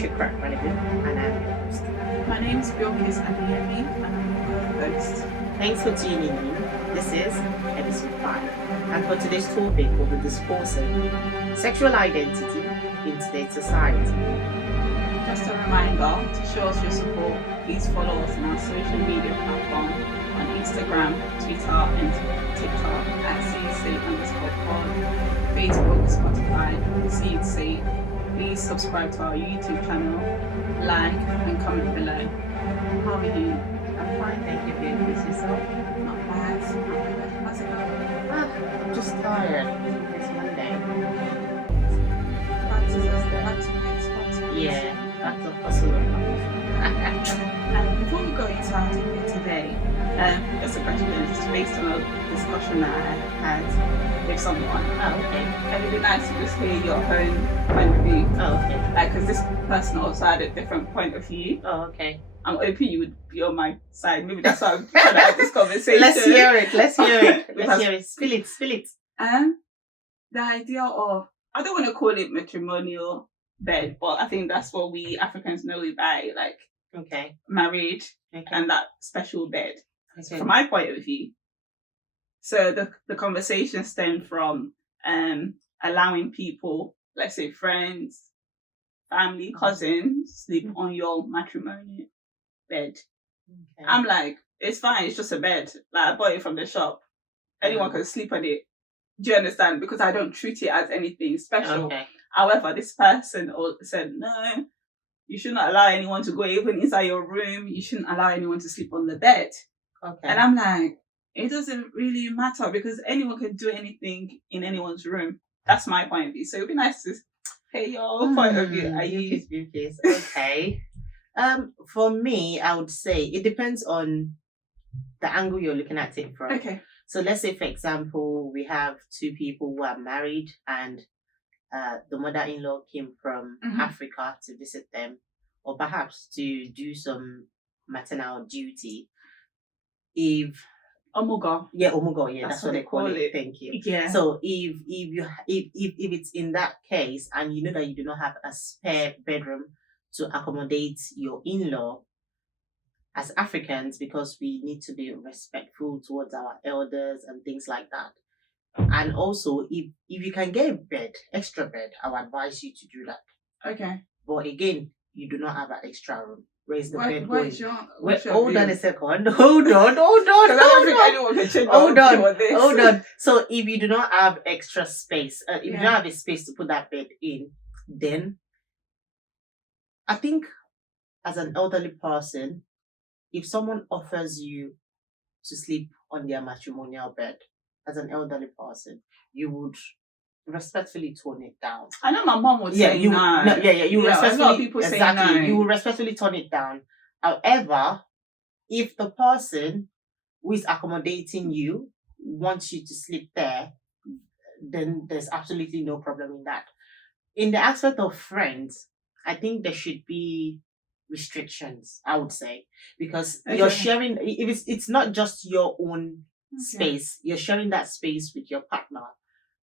Shukra Malibu, and I'm your host. My name is Bilkis Adeyemi, and I'm your host. Thanks for tuning in. This is episode 5. And for today's topic, we'll be discussing sexual identity in today's society. Just a reminder to show us your support, please follow us on our social media platform on Instagram, Twitter, and TikTok at @CSay_pod, Facebook, Spotify, CSay. Please subscribe to our YouTube channel, like, and comment below. How are you? I'm fine, thank you. Bilkis, yourself? Not bad. How's it going? I'm just tired. It's Monday. Back to next. Yeah, that's a hustle. And before we go into our topic today, just a question is based on a discussion that I had with someone. Oh, okay. And it'd be nice to just hear your own point of view. Oh, okay. Like, because this person also had a different point of view. Oh, okay. I'm hoping you would be on my side. Maybe that's why I'm trying to have this conversation. Let's hear it. Spill it. The idea of, I don't want to call it matrimonial bed, but I think that's what we Africans know it by, like Okay. marriage Okay. and that special bed. Okay. From my point of view. So the conversation stemmed from allowing people, let's say friends, family, cousins, sleep on your matrimonial bed. Okay. I'm like, it's fine, it's just a bed. Like, I bought it from the shop. Anyone can sleep on it. Do you understand? Because I don't treat it as anything special. Okay. However, this person said, no, you should not allow anyone to go even inside your room. You shouldn't allow anyone to sleep on the bed. Okay. And I'm like, it doesn't really matter because anyone can do anything in anyone's room. That's my point of view. So it'd be nice to hear your point of view. Are you? Okay. For me, I would say it depends on the angle you're looking at it from. Okay. So let's say, for example, we have two people who are married and the mother-in-law came from Africa to visit them, or perhaps to do some maternal duty. Omugo. Yeah, that's what they call it. Thank you. Yeah. So if it's in that case and you know that you do not have a spare bedroom to accommodate your in-law, as Africans, because we need to be respectful towards our elders and things like that. And also, if you can get a bed, extra bed, I would advise you to do that. Okay. But again, you do not have an extra room. Where's the bed where's going? your Hold view? on a second. Hold on. Because I don't think anyone can change Hold their view on this. Hold on. So if you do not have extra space, if you don't have a space to put that bed in, then I think as an elderly person, if someone offers you to sleep on their matrimonial bed as an elderly person, you would respectfully tone it down. I know my mom would say you no. You respectfully, a lot of people say exactly, no. you will respectfully tone it down. However, if the person who is accommodating you wants you to sleep there, then there's absolutely no problem in that. In the aspect of friends, I think there should be restrictions, I would say, because you're sharing, if it's not just your own space, you're sharing that space with your partner.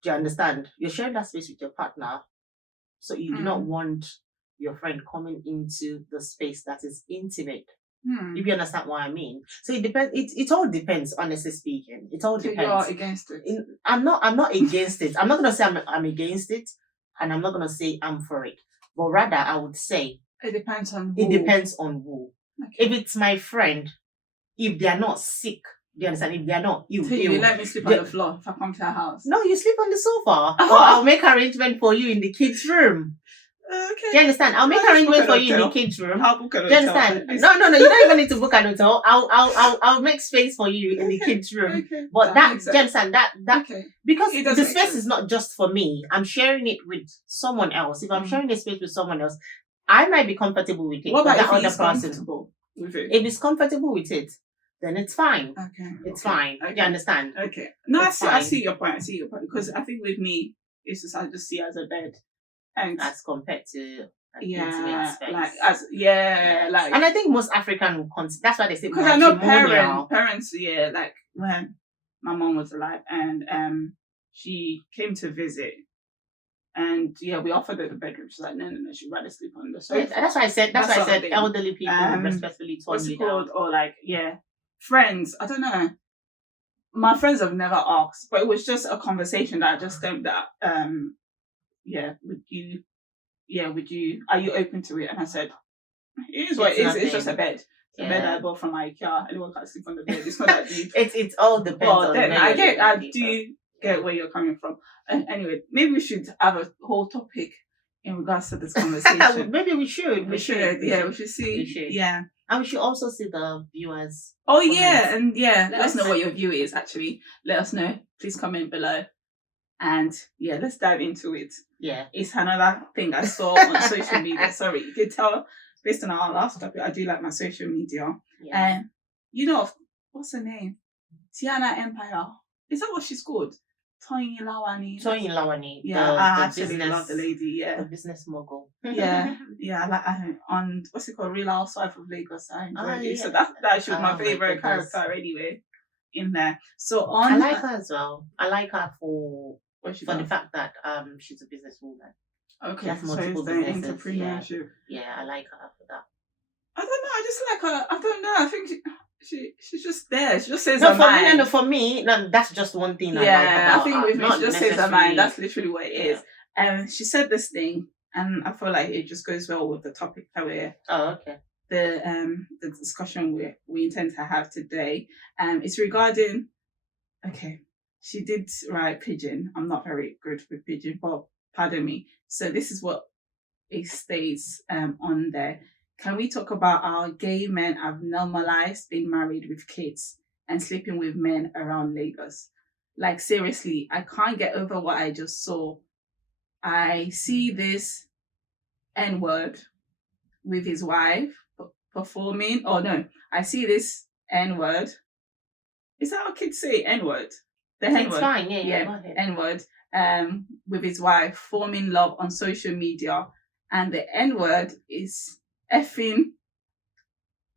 Do you understand? You're sharing that space with your partner, so you do not want your friend coming into the space that is intimate. If you understand what I mean. So it depends. It all depends, honestly speaking. It all depends. You're against it. I'm not against it. I'm not gonna say I'm against it, and I'm not gonna say I'm for it. But rather, I would say it depends on who. It depends on who. Okay. If it's my friend, if they are not sick, do you understand? If they are not ill, so you let me sleep on the floor if I come to her house? No, you sleep on the sofa. Or I'll make arrangement for you in the kids' room. Okay. Do you understand? I'll make arrangement for you in the kids' room. I'll book an hotel. Do you understand? No, you don't even need to book an hotel. I'll make space for you in the kids' room. Okay. But do you understand? That okay. Because the space is not just for me. I'm sharing it with someone else. If I'm sharing the space with someone else, I might be comfortable with it. What about that if other he's comfortable with it? If he's comfortable with it, then it's fine. Okay. It's fine. Okay. You understand? Okay. No, I see your point. Because I think with me, it's just I just see it as a bed. And as compared to intimate space. And I think most African will that's why they say because I know parents, like when my mom was alive and she came to visit And yeah, we offered her the bedroom. She's like, no, she'd rather sleep on the So sofa. that's why I said. That's That why I sort of said thing. elderly people respectfully turn What's you it called? down. Or like, yeah, friends. I don't know. My friends have never asked, but it was just a conversation that I just think that, yeah, would you, are you open to it? And I said, it is what it is. It's just a bed. It's a bed I bought from IKEA. Anyone can sleep on the bed. It's not that deep. It's all depends Well, on. then where I you're do get where you're coming from. And anyway, maybe we should have a whole topic in regards to this conversation. Maybe we should. We should. We should see. We should. Yeah. And we should also see the viewers. Oh comments. yeah, and yeah, let us know what your view is. Actually, let us know. Please comment below, and yeah, let's dive into it. Yeah, It's another thing I saw on social media. Sorry, you could tell based on our last topic, I do like my social media. yeah. And you know, what's her name? Tiana Empire. Is that what she's called? Toyin Lawani. Toyin Lawani. Yeah, I actually love the lady. Yeah, the business mogul. yeah. I like on what's it called, Real Housewife of Lagos. I enjoyed it. Yeah. So that she was my Oh, my favorite goodness. character anyway in there. So on, I like her as well. I like her for what she the does. fact that she's a businesswoman. Okay, has so multiple it's the businesses, entrepreneurship. Yeah, I like her for that. I don't know. I just like her. I don't know. I think she's just there. She just says No, her mind. for me, no, that's just one thing. Yeah, I like about I think her. with me, Not she just says her necessarily- mind. That's literally what it is. And she said this thing, and I feel like it just goes well with the topic that we're Oh, okay. the discussion we intend to have today. It's regarding. Okay, she did write pigeon. I'm not very good with pigeon, but pardon me. So this is what it states on there. Can we talk about how gay men have normalized being married with kids and sleeping with men around Lagos? Like seriously, I can't get over what I just saw. I see this N-word with his wife performing. Oh no, I see this N-word. Is that how kids say N-word? The N-word. It's fine. Yeah. Yeah, Go ahead. N-word. With his wife forming love on social media, and the N-word is effing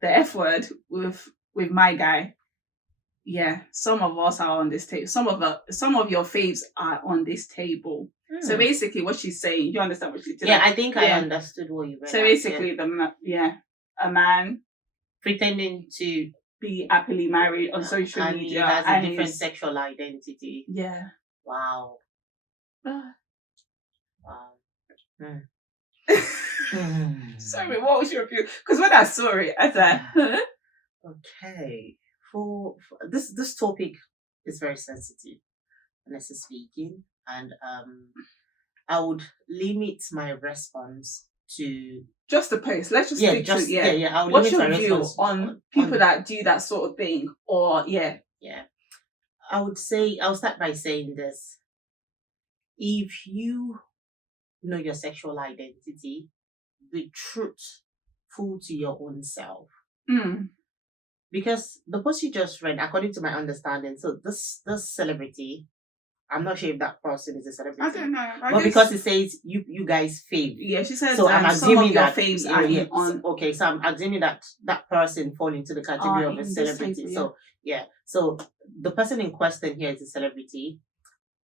the F word with my guy. Yeah, some of us are on this table. Some of your faves are on this table. So basically, what she's saying, you understand what she's saying? Yeah, I think I understood what you read. So basically, a man pretending to be happily married on social and media he has a and different is- sexual identity. Yeah. Wow. Ah. Wow. Sorry, what was your view? Because when I saw it, I thought, huh? Okay. For this topic is very sensitive, honestly speaking, and I would limit my response to Just the post. Let's just stick to I would What's limit your my view response on people that do that sort of thing? Or Yeah. I would say I'll start by saying this. If you know your sexual identity, be truthful to your own self. Because the post you just read, according to my understanding, so this celebrity, I'm not sure if that person is a celebrity. I don't know. But because it says you guys fave. Yeah, she said So I'm some assuming of your that faves are in on. Okay, so I'm assuming that person fall into the category of in a this celebrity. table, So yeah, so the person in question here is a celebrity.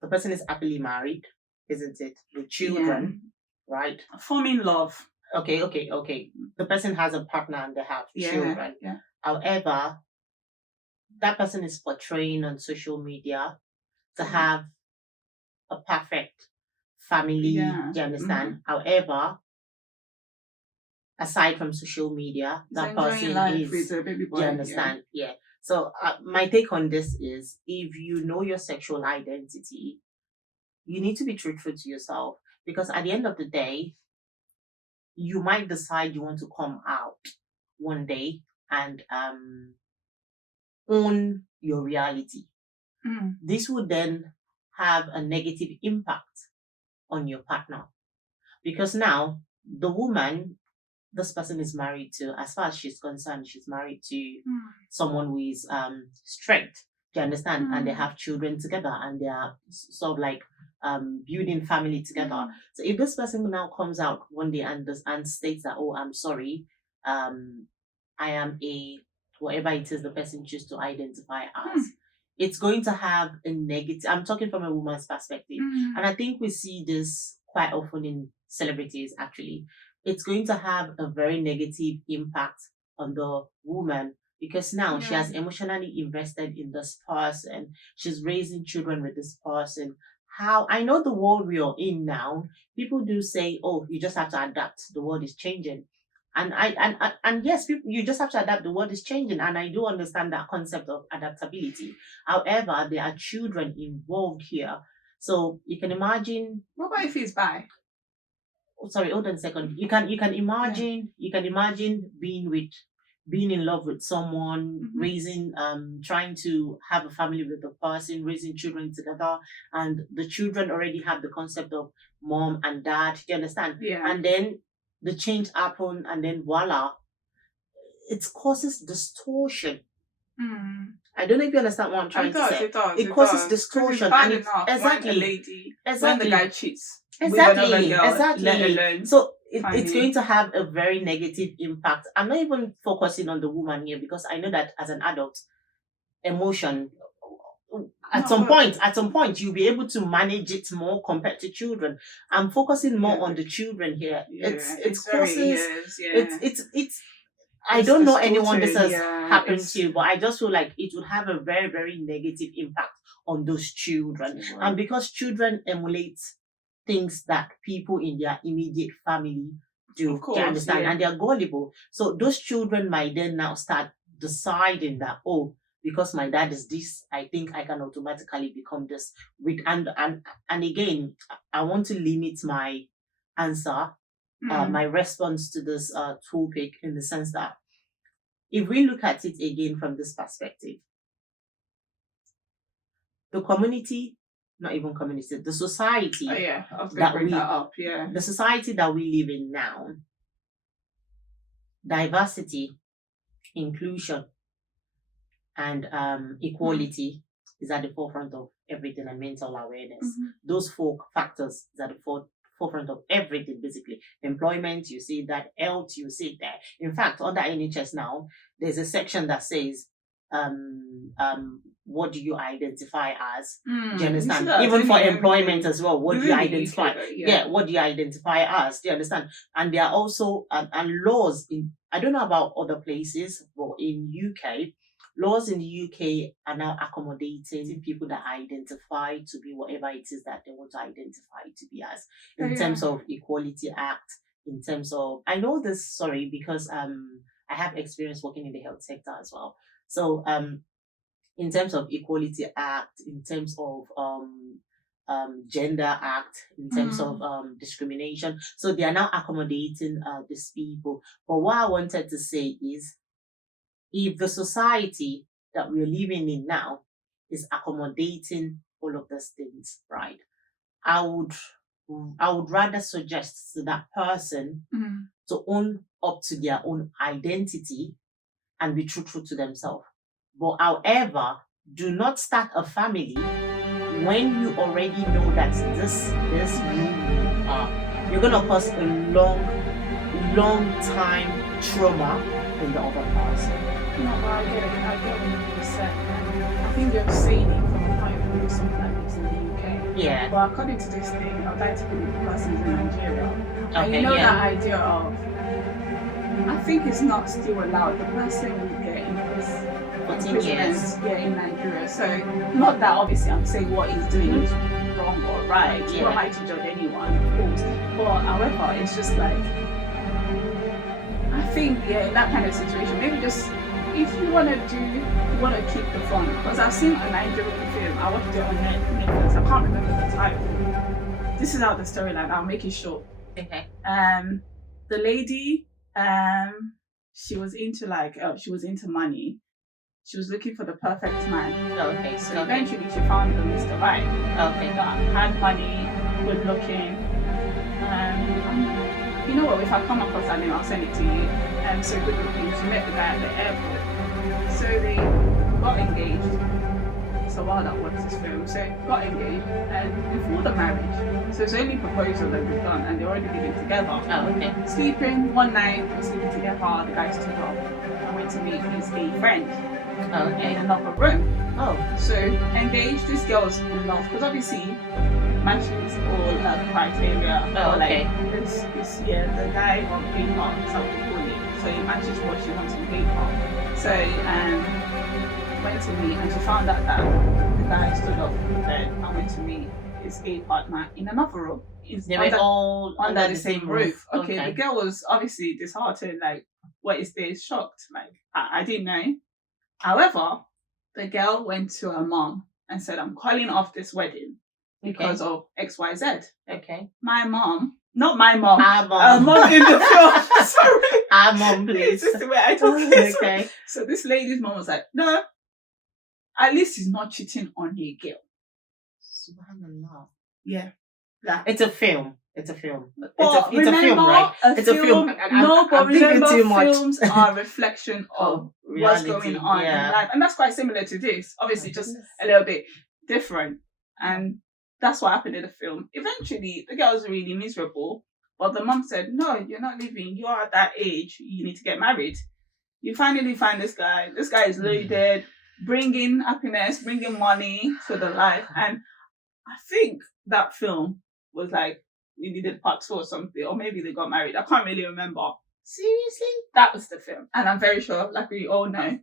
The person is happily married, isn't it? With children, right? Forming love. Okay. The person has a partner and they have children. Yeah. However, that person is portraying on social media to have a perfect family. Yeah. Do you understand? However, aside from social media, that person is. with a baby boy. Do you understand? Yeah. So my take on this is, if you know your sexual identity, you need to be truthful to yourself, because at the end of the day, you might decide you want to come out one day and own your reality. This would then have a negative impact on your partner, because now the woman this person is married to, as far as she's concerned, she's married to someone who is straight. Do you understand? And they have children together, and they are sort of like building family together. So if this person now comes out one day and states that, oh, I'm sorry, I am a whatever it is the person chooses to identify as, it's going to have a negative. I'm talking from a woman's perspective, and I think we see this quite often in celebrities actually, it's going to have a very negative impact on the woman because now she Yeah. has emotionally invested in this person. She's raising children with this person. How I know the world we are in now, people do say, "Oh, you just have to adapt. The world is changing." And yes, people, you just have to adapt. The world is changing, and I do understand that concept of adaptability. However, there are children involved here, so you can imagine. What about if he's bi? Oh, sorry, hold on a second. You can imagine being in love with someone, Mhm. raising trying to have a family with the person, raising children together, and the children already have the concept of mom and dad. Do you understand? Yeah. And then the change happen, and then voila, it causes distortion. Mm. I don't know if you understand what I'm trying to say. It does. It causes does. distortion, 'Cause it's bad and it's enough when exactly a lady, when exactly the guy cheats with exactly another girl, exactly. let alone. So it's finding- going to have a very negative impact. I'm not even focusing on the woman here because I know that as an adult, emotion at No, some but- point you'll be able to manage it more compared to children. I'm focusing more Yeah. on the children here. Yeah, It very- causes yes, yeah. it's I It's don't know anyone this has distorted, yeah, happened it's- to, but I just feel like it would have a very, very negative impact on those children. And because children emulate things that people in their immediate family do, Of course, do you understand? yeah. And they're gullible. So those children might then now start deciding that, oh, because my dad is this, I think I can automatically become this. And again, I want to limit my answer, Mm. my response to this topic in the sense that if we look at it again from this perspective, the community, not even community, the society, Oh, yeah, I was going that to bring we- that up. Yeah. the society that we live in now, diversity, inclusion, and equality is at the forefront of everything, and mental awareness. Mhm. Those four factors is at the forefront of everything, basically. Employment, you see that. Health, you see that. In fact, under NHS now, there's a section that says, what do you identify as? Mm. Do you understand? that Even for in employment as well, what do you Really, identify? yeah. What do you identify as? Do you understand? And there are also and laws in, I don't know about other places, but in UK, laws in the UK are now accommodating people that identify to be whatever it is that they want to identify to be as, in Oh, terms yeah. of Equality Act, in terms of, I know this, sorry, because I have experience working in the health sector as well. So in terms of Equality Act, in terms of Gender Act, in terms of discrimination. So they are now accommodating these people. But what I wanted to say is, if the society that we're living in now is accommodating all of these things, right, I would rather suggest to that person Mm. to own up to their own identity and be true to themselves. But however, do not start a family when you already know that this you are. You're gonna cause a long time trauma in the other person. No, but I get what you said. I think you're saying it from a point of view of someone that lives in the UK. Yeah. But according to this thing, I'd like to believe the person's in Nigeria. And Okay, you know yeah. that idea of, I think it's not still allowed. The person will get in this 14 years. in Nigeria. So, not that obviously I'm saying what he's doing is wrong or right. Yeah. Who am I to judge anyone, of course. But however, it's just like, I think, in that kind of situation, maybe just, if you want to keep the fun. Because I've seen a Nigerian film, I watched it on Netflix, I can't remember the title. This is how the storyline, I'll make it short. Okay. The lady, she was into money. She was looking for the perfect man. Okay. So eventually she found the Mr. Right. Okay. That had money, good looking. You know what, if I come across that name, I'll send it to you. So good looking. She met the guy at the airport. So they got engaged. So while that was this film, so got engaged and before the marriage. So it's only proposal that we've done and they're already living together. Oh, okay. Sleeping one night, we're sleeping together, the guy stood up. I went to meet his a friend Oh, in okay. another room. Oh, So engaged, this girl's in love because obviously matches all her criteria. Oh, Or, like okay. this year, the guy on paper, so we call it. So it matches what she wants on paper. So went to meet and she found out that the guy stood up and went to meet his gay partner in another room. They were all Under the same roof. Okay, Okay. the girl was obviously disheartened, like, what is this? Shocked. Like, I didn't know. However, the girl went to her mom and said, I'm calling off this wedding because of XYZ. Okay. My mom, not my mom, Our mom. mom in the film. Sorry. Our mom, please. This is the way I talk. This way. Okay. So this lady's mom was like, no, at least he's not cheating on a girl. Subhanallah. Yeah. It's a film. It's a film. But It's a film, right? It's a film. No, but I'm thinking remember, too much. films are a reflection of what's reality, going on yeah. in life. And that's quite similar to this. Obviously, just a little bit different. And that's what happened in the film. Eventually, the girl was really miserable. But the mom said, no, you're not leaving. You are at that age. You need to get married. You finally find this guy. This guy is loaded, bringing happiness, bringing money to the life. And I think that film was like, we needed part 2 or something. Or maybe they got married. I can't really remember. Seriously? That was the film. And I'm very sure, like we all know,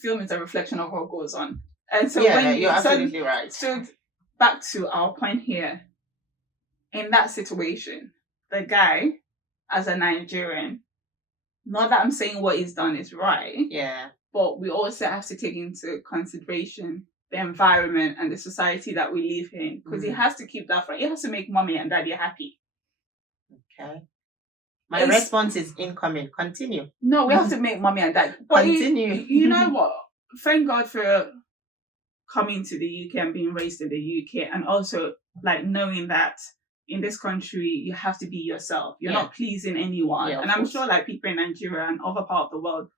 film is a reflection of what goes on. And so Yeah, when you're absolutely right. So back to our point here. In that situation, the guy, as a Nigerian, not that I'm saying what he's done is right, Yeah. but we also have to take into consideration the environment and the society that we live in. Because he has to keep that front. He has to make mommy and daddy happy. Okay. My response is incoming. Continue. No, we have to make mommy and daddy. But Continue. You know what? Thank God for coming to the UK and being raised in the UK, and also like knowing that in this country you have to be yourself. You're not pleasing anyone. Yeah, and I'm sure like people in Nigeria and other part of the world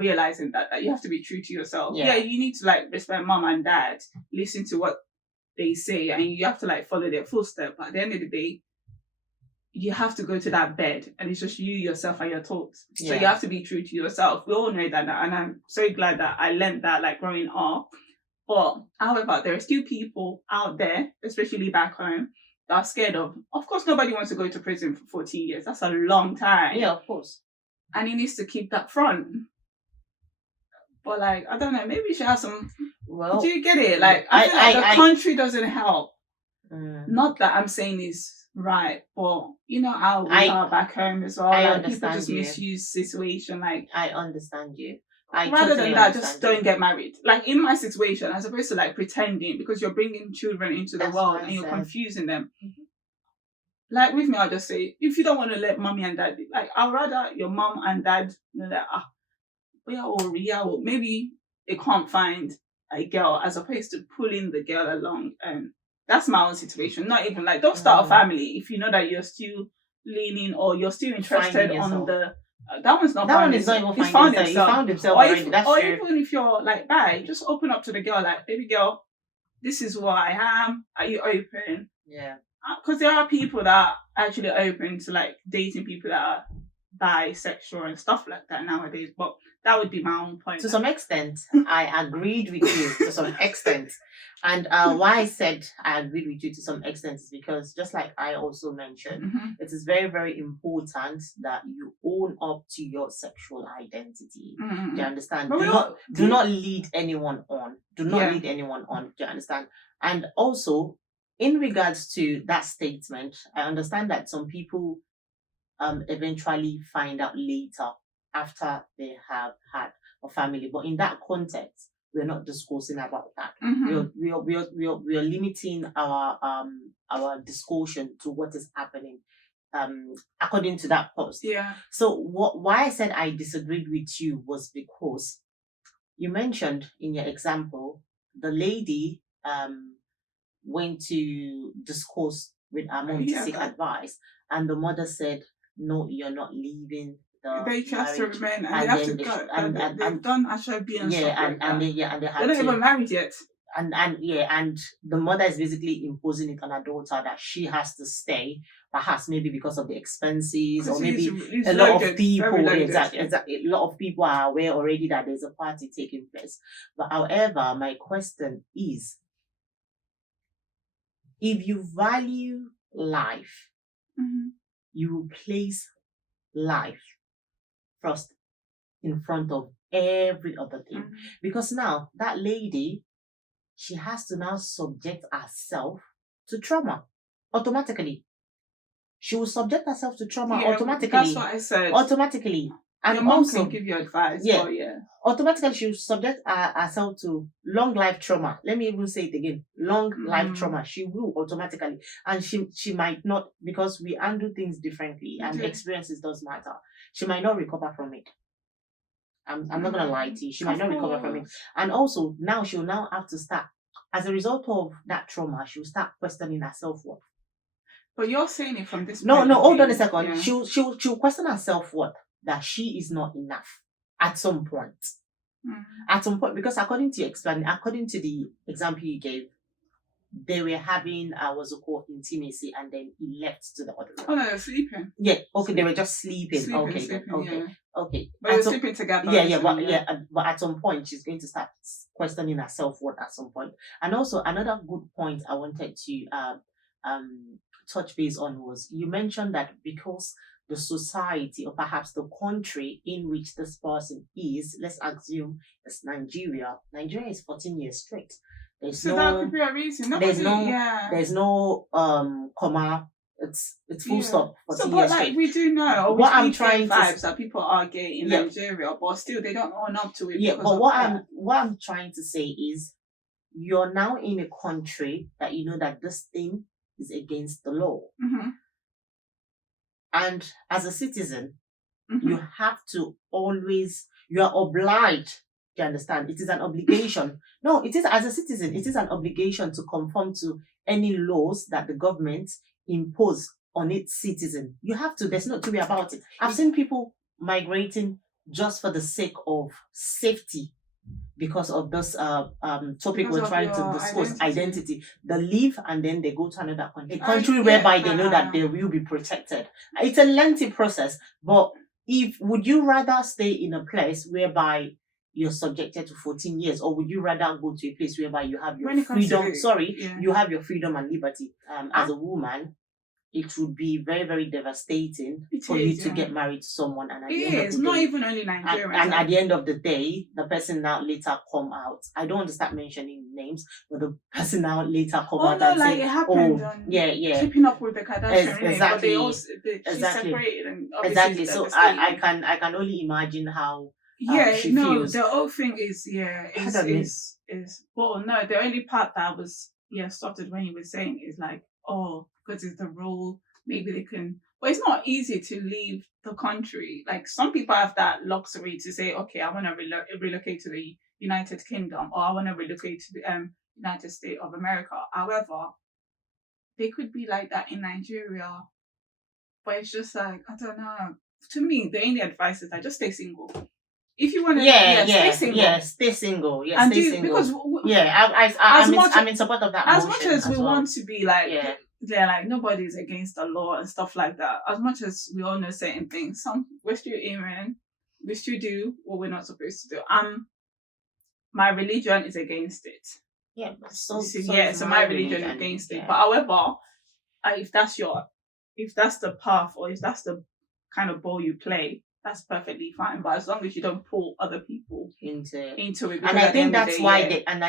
realizing that you have to be true to yourself. Yeah, you need to like respect mom and dad, listen to what they say, and you have to like follow their footsteps. But at the end of the day, you have to go to that bed and it's just you, yourself, and your thoughts. So you have to be true to yourself. We all know that now, and I'm so glad that I learned that like growing up. But however, there are still people out there, especially back home, that are scared of course, nobody wants to go to prison for 14 years. That's a long time. Yeah, of course. And he needs to keep that front. But like, I don't know, maybe you should have some. Well, do you get it? Like, I feel like the country doesn't help. Not that I'm saying it's right, but you know how we are back home as well. I like, understand people just you. misuse situation. Like, I understand you. Rather than that, just don't get married. Like in my situation, as opposed to like pretending, because you're bringing children into the world and you're confusing them. Like with me, I'll just say, if you don't want to let mommy and dad, like I'd rather your mom and dad know that maybe they can't find a girl, as opposed to pulling the girl along. And that's my own situation. Not even like, don't start a family if you know that you're still leaning or you're still interested on the. That one's not. That one is not even he's found himself. He found himself already. That's true. Even if you're like, bye, just open up to the girl, like, baby girl, this is what I am. Are you open? Yeah. Because there are people that are actually open to like dating people that are bisexual and stuff like that nowadays. But that would be my own point. To some extent, I agreed with you to some extent. And why I said I agreed with you to some extent is because, just like I also mentioned, it is very, very important that you own up to your sexual identity. Do you understand? Do not lead anyone on. Do not lead anyone on. Do you understand? And also, in regards to that statement, I understand that some people eventually find out later after they have had a family. But in that context, we're not discussing about that. We are limiting our discussion to what is happening according to that post. Yeah. So why I said I disagreed with you was because you mentioned in your example the lady went to discuss with her mom to seek advice, and the mother said, "No, you're not leaving." They have to remain, and they have to go. And they've done HIB and stuff like that. They're not even married yet. and the mother is basically imposing it on her daughter that she has to stay, perhaps maybe because of the expenses, or maybe he's a lot loaded, of people, very loaded. exactly, a lot of people are aware already that there's a party taking place. But however, my question is, if you value life, Mhm. you will place life first in front of every other thing. Mhm. Because now that lady, she has to now subject herself to trauma automatically. She will subject herself to trauma Yeah, automatically. that's what I said. Automatically. And Your mom also, can give you advice, yeah. but yeah. automatically she will subject herself to long life trauma. Let me even say it again. Long life Mhm. trauma. She will automatically. And she might not, because we handle things differently and do. experiences does matter. She might not recover from it. I'm not gonna lie to you. She might Of not recover from it. course. And also now she'll now have to start, as a result of that trauma, she'll start questioning her self-worth. But you're saying it from this No, point no, of hold on a view, second. yeah. She'll question her self-worth, that she is not enough at some point. Mhm. At some point, because according to the example you gave, they were having what's it called, intimacy, and then he left to the other room. Oh no, they're sleeping. Yeah, okay, they were just sleeping. Okay, Sleeping, okay, yeah. okay. But they're At some- sleeping together. yeah, obviously, but at some point she's going to start questioning her self-worth at some point. And also another good point I wanted to touch base on was, you mentioned that because the society, or perhaps the country in which this person is, let's assume it's Nigeria. Nigeria is 14 years straight. There's So that could be a reason. there's Nobody, there's no comma. It's full stop. 14 So, years but like straight. we do know, or What we I'm keep getting trying to vibes that people are gay in Yeah. Nigeria, but still they don't own up to it. Yeah, because but of what that. I'm trying to say is, you're now in a country that you know that this thing is against the law, Mhm. and as a citizen, Mhm. you have to always, you are obliged. Do you understand? It is an obligation. No, it is, as a citizen, it is an obligation to conform to any laws that the government impose on its citizen. You have to. There's no two way about it. I've seen people migrating just for the sake of safety, because of this topic Because we're of trying to your discuss, identity. identity. They leave and then they go to another country, a I country get whereby they know that. that they will be protected. It's a lengthy process, but would you rather stay in a place whereby you're subjected to 14 years, or would you rather go to a place whereby you have your When it comes to freedom? it, yeah. You have your freedom and liberty. As a woman, it would be very, very devastating It for is, you to yeah. get married to someone, and at It the end of is the not day, even only Nigerians. and at the end of the day, the person now later come out. I don't want to start mentioning names, but the person now later come out no, and like say, it happened. "Oh, on yeah, Keeping Up with the Kardashians, but exactly. they also she's Exactly. separated, and obviously exactly." it's So devastating. I can only imagine how she no, feels. the whole thing is well, no, the only part that was started when you were saying is like, oh, because it's the rule, maybe they can. But it's not easy to leave the country. Like some people have that luxury to say, okay, I want to relocate to the United Kingdom, or I want to relocate to the United States of America. However, they could be like that in Nigeria, but it's just like, I don't know. To me, the only advice is that just stay single. If you want to, stay single. Stay single. And stay single. Because I'm in support of that. As much as we well. want to be like, they're like nobody's against the law and stuff like that. As much as we all know certain things, we're still human. We still do what we're not supposed to do. My religion is against it. Yeah, so my religion is against it. But however, if that's the path, or if that's the kind of ball you play, that's perfectly fine. But as long as you don't pull other people into it, and I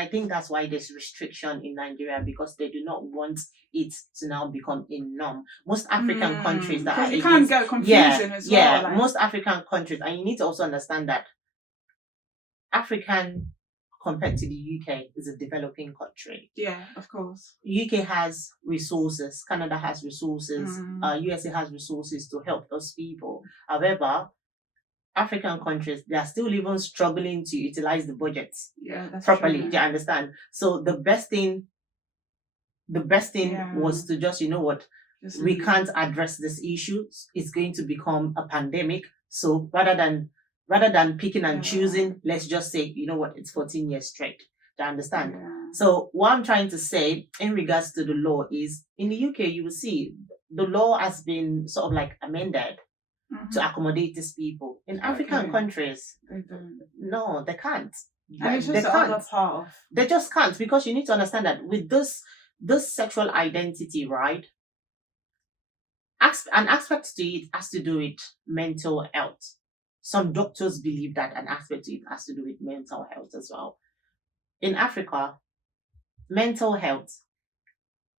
think that's why there's restriction in Nigeria, because they do not want it to now become a norm. Most African countries that are you can't get confusion as well. Yeah, like, most African countries, and you need to also understand that African, compared to the UK, is a developing country. Yeah, of course. UK has resources, Canada has resources, USA has resources to help those people. However, African countries, they are still even struggling to utilize the budgets properly. True. Do you understand? So the best thing was to just, you know what, we can't address this issue. It's going to become a pandemic. So rather than picking and choosing, let's just say, you know what, it's 14 years straight. Do you understand? Yeah. So what I'm trying to say in regards to the law is in the UK, you will see the law has been sort of like amended to accommodate these people. In African Okay. countries, They don't. no, they can't. And it's They just the can't. other part of. They just can't, because you need to understand that with this sexual identity, right? An aspect to it has to do with mental health. Some doctors believe that an aspect to it has to do with mental health as well. In Africa, mental health,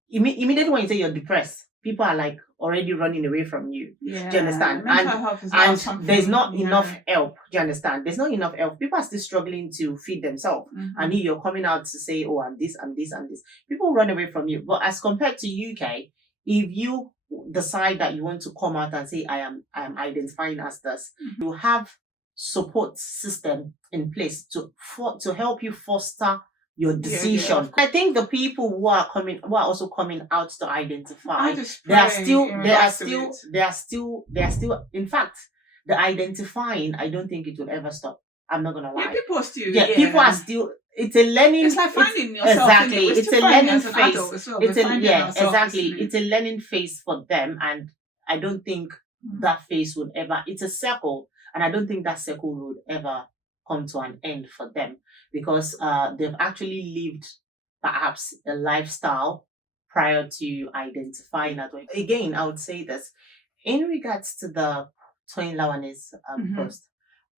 immediately when you say you're depressed, people are like already running away from you. Yeah. Do you understand? Mental health is not And something. there's not yeah. enough help. Do you understand? There's not enough help. People are still struggling to feed themselves. Mhm. And here you're coming out to say, oh, I'm this, I'm this, I'm this. People run away from you. But as compared to UK, if you decide that you want to come out and say, I am identifying as this, Mhm. you have support system in place to help you foster your decision. I think the people who are also coming out to identify, I just they are pray still in they are regards to still it. they are still in fact, the identifying, I don't think it will ever stop. I'm not gonna Yeah, lie. people are still. Yeah, people are still, it's a learning, It's like finding yourself. exactly, innit? We're it's still a finding learning as an phase. adult as well. It's We're a finding ourselves, exactly, isn't it? it's a learning phase for them, and I don't think that phase would ever, it's a circle, and I don't think that circle would ever come to an end for them, because they've actually lived perhaps a lifestyle prior to identifying that way. Again, I would say this in regards to the Twin Lawanis Mhm. post.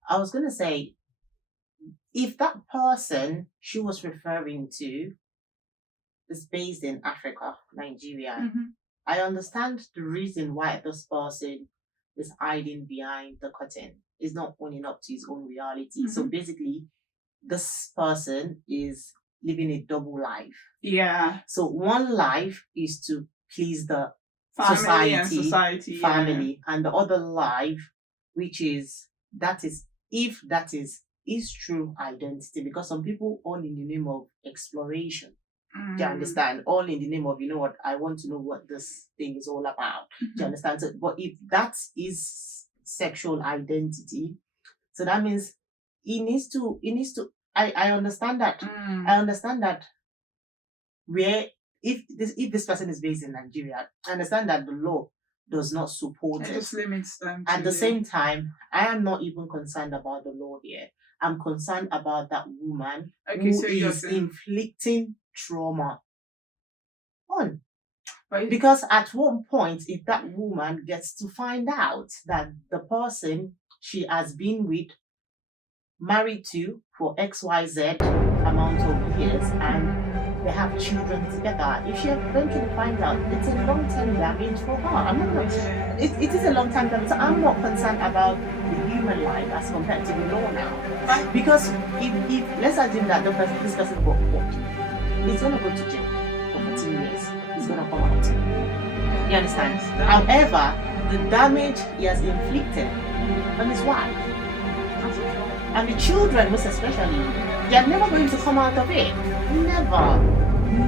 I was going to say, if that person she was referring to is based in Africa, Nigeria, Mhm. I understand the reason why this person is hiding behind the curtain. Is not owning up to his own reality. So basically, this person is living a double life. Yeah. So one life is to please the Family and society. family, and the other life, which is if that is his true identity, because some people all in the name of exploration. Yeah. Do you understand? All in the name of, you know what, I want to know what this thing is all about. Do you understand? So, but if that is sexual identity, so that means he needs to I understand that. I understand that where if this person is based in Nigeria, I understand that the law does not support It it. just limits them. At the same time, I am not even concerned about the law here. I'm concerned about that woman Okay, who so you're is saying- inflicting trauma on. Right. Because at one point, if that woman gets to find out that the person she has been with, married to for XYZ amount of years, and they have children together, if she eventually finds out, it's a long-term damage for her. I'm not gonna, it is a long-term damage. So I'm not concerned about the human life as compared to the law now. Because if let's assume that this person got caught, he's gonna go to jail for 14 years. He's gonna come out. You understand? However, the damage he has inflicted on his wife and the children, most especially, they are never going to come out of it.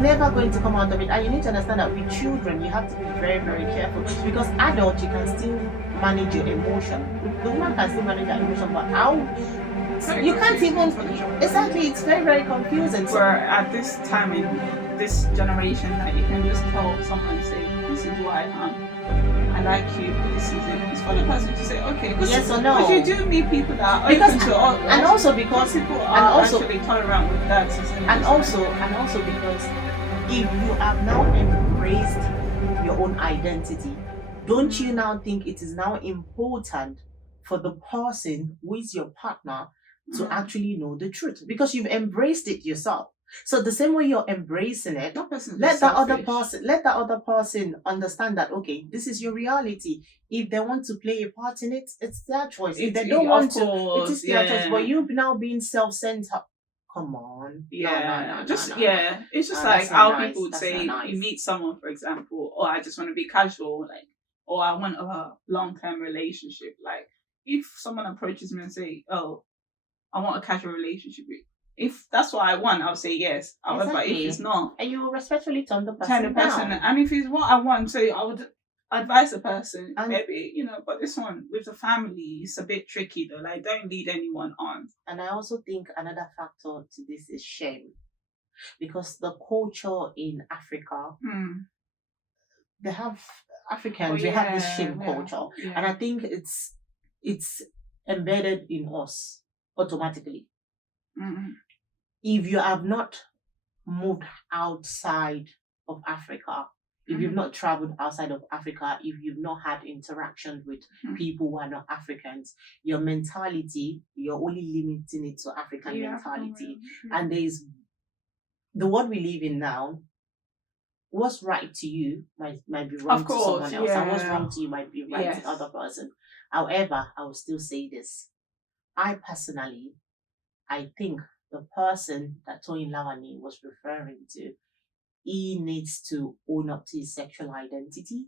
Never going to come out of it. And you need to understand that with children, you have to be very, very careful, because adults, you can still manage your emotion. The woman can still manage her emotion, but how? You can't even. Exactly, it's very, very confusing. So, Where at this time in this generation, that you can just tell someone, say, this is who I am. I like you. This is it. It's for the person to say, okay. Yes or no? Because you do meet people that are because open to all, and also because people are and also actually tolerant with that. and also because if you have now embraced your own identity, don't you now think it is now important for the person who is your partner to actually know the truth, because you've embraced it yourself? So the same way you're embracing it, let that other person understand that, okay, this is your reality. If they want to play a part in it, it's their choice. If they don't want to, it is their choice. But you now being self-centered, come on. Yeah, No. It's just No, like that's not how nice. people would That's say, not nice. you meet someone, for example, or I just want to be casual, like, or I want a long-term relationship. Like, if someone approaches me and say, oh, I want a casual relationship, if that's what I want, I'll say yes. However, Exactly. if it's not, And you respectfully turn the turn the person person. down. And if it's what I want, so I would advise the person, And- maybe, but this one with the family is a bit tricky though. Like, don't lead anyone on. And I also think another factor to this is shame. because the culture in Africa, they have Africans, we have this shame culture, and I think it's embedded in us automatically. If you have not moved outside of Africa, if you've not traveled outside of Africa, if you've not had interactions with people who are not Africans, your mentality, you're only limiting it to African mentality. And there's the world we live in now. What's right to you might be wrong to someone else, and what's wrong to you might be right to the other person. However, I will still say this. I think the person that Toyin Lawani was referring to, he needs to own up to his sexual identity,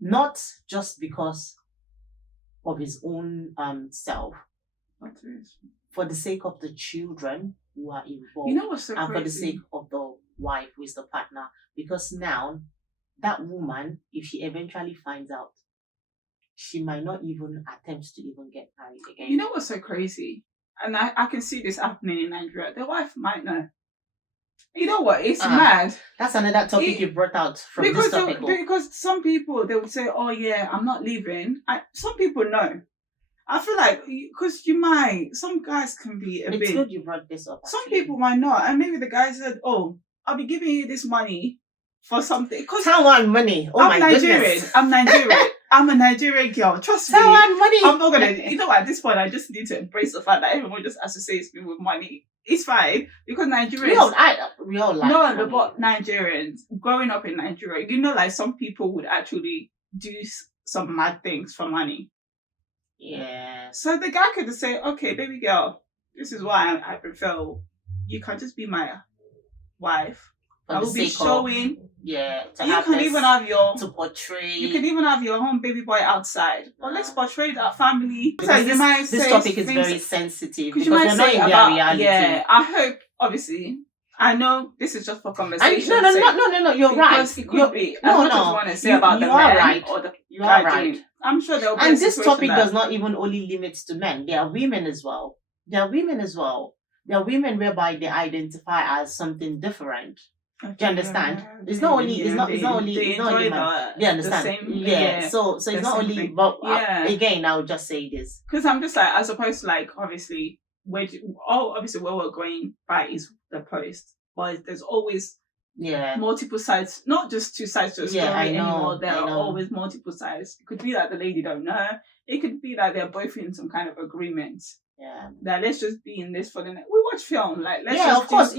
not just because of his own self, for the sake of the children who are involved, you know what's so and crazy? for the sake of the wife who is the partner. Because now, that woman, if she eventually finds out, she might not even attempt to even get married again. You know what's so crazy? And I can see this happening in Nigeria. The wife might know. You know what? It's mad. That's another topic you brought out from this topic. Because some people, they would say, oh yeah, I'm not leaving. Some people know. I feel like, because some guys can be a bit... It's good you brought this up. Some people might not. And maybe the guy said, oh, I'll be giving you this money for something. Someone money. Oh my goodness. I'm Nigerian. I'm a Nigerian girl. Trust me. Someone money. I'm not going to... You know, at this point, I just need to embrace the fact that everyone just associates me with money. It's fine. Because Nigerians... We all like money. But Nigerians, growing up in Nigeria, you know, like some people would actually do some mad things for money. Yeah. So the guy could just say, okay, baby girl, this is why I prefer you can just be my wife. I will be showing. Yeah. You can even have to portray. You can even have your own baby boy outside. But let's portray that family. This topic is very sensitive because we're not in their reality. Yeah. I hope, obviously. I know this is just for conversation. No, you're right. It could be. No, want to say about the men right. or the you are right. I'm sure there'll be and this topic does not even only limit to men. There are women as well. There are women whereby they identify as something different. Do you understand? It's not only. It's not only. It's not only. Do you understand? So it's not only. Thing. But again, I would just say this because I'm just like, as opposed to like, obviously, where we're going by is the post, but there's always multiple sides, not just two sides to a story anymore. There are always multiple sides. It could be that the lady don't know. It could be that they're both in some kind of agreement. Yeah. That let's just be in this for the next. We watch film, like let's of course.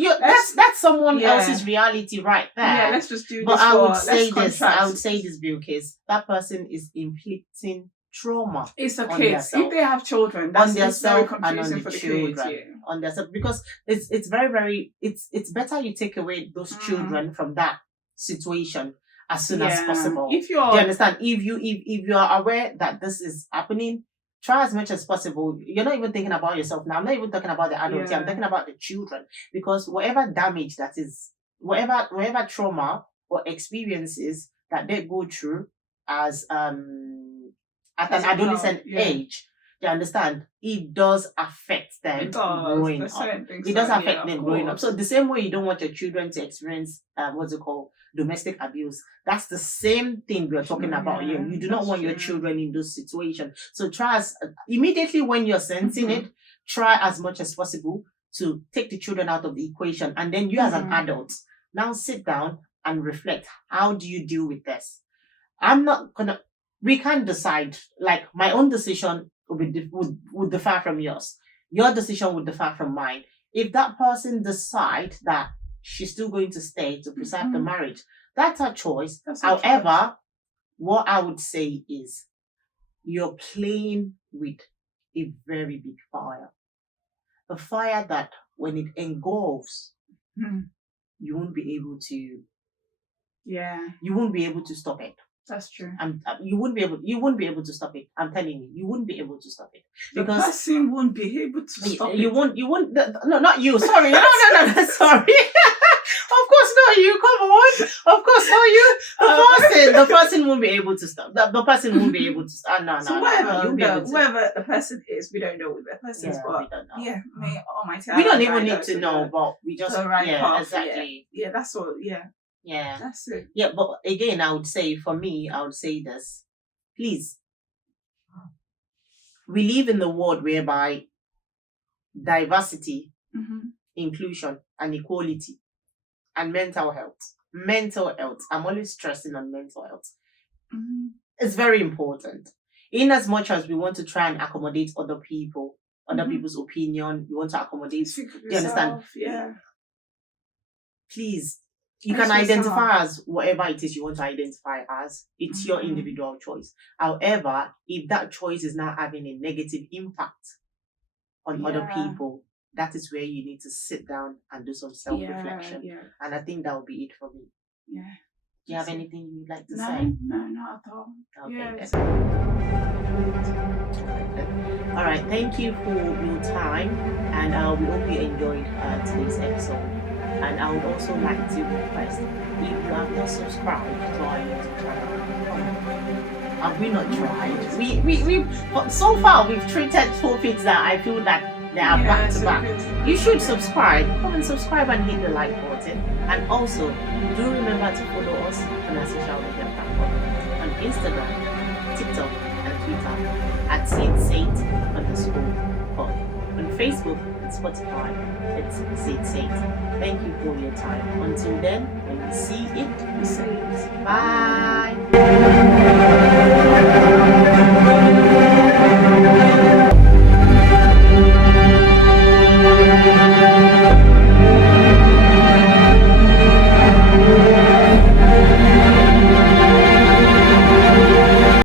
That's someone else's reality right there. Yeah, let's just do. But this I would say this, because that person is inflicting trauma. It's a kid. If they have children, that's very confusing for the kids. On their self, because it's very, very it's better you take away those children from that situation as soon as possible. If do you understand? If you are aware that this is happening, try as much as possible. You're not even thinking about yourself now. I'm not even talking about the adults. I'm talking about the children, because whatever damage that is, whatever trauma or experiences that they go through as at an adolescent age, you understand, it does affect them growing up. It does affect them growing up. So the same way you don't want your children to experience domestic abuse, that's the same thing we're talking about here. You do not want your children in those situations. So try as immediately when you're sensing it, try as much as possible to take the children out of the equation, and then you as an adult now sit down and reflect. How do you deal with this? We can't decide. Like, my own decision would differ from yours. Your decision would differ from mine. If that person decides that she's still going to stay to preserve the marriage, that's her choice. However, what I would say is you're playing with a very big fire. A fire that when it engulfs, you won't be able to. You won't be able to stop it. That's true. You wouldn't be able to stop it. I'm telling you, you wouldn't be able to stop it. Because the person won't be able to stop it. You won't. No, not you. Sorry. No. Sorry. Of course, not you. Come on. Of course, no, you. The person won't be able to stop. The person won't be able to stop. No, So no, whatever, no. You'll be able to. whoever the person is, we don't know who the person is, Yeah, but we don't know. yeah, may Almighty We don't Allah even guide need us to to know, the- but we just the right yeah, path, exactly. Yeah, that's all. Yeah, Yeah. that's it. Yeah, but again, I would say for me, I would say this. Please, we live in the world whereby diversity, inclusion, and equality, and mental health. Mental health. I'm always stressing on mental health. It's very important. In as much as we want to try and accommodate other people, other people's opinion, we want to accommodate. Do you understand? Yeah. Please, you That's can what's identify up. as whatever it is you want to identify as. It's your individual choice. However, if that choice is now having a negative impact on other Yeah. people, that is where you need to sit down and do some self-reflection. Yeah. And I think that will be it for me. Yeah. Do you have anything you'd like to No, say? no, not at all. Okay, Yeah. then. All right, thank you for your time, and we hope you enjoyed today's episode. And I would also like to request, if you have not subscribed to our YouTube channel, have we not tried? We but so far we've treated topics that I feel that they are back to back. You should subscribe. Come and subscribe and hit the like button. And also, do remember to follow us on our social media platform on Instagram, TikTok, and Twitter at SaidSaid_pod. On Facebook and Spotify, it's SaidSaid. Thank you for your time. Until then, when we see it, We say it. bye.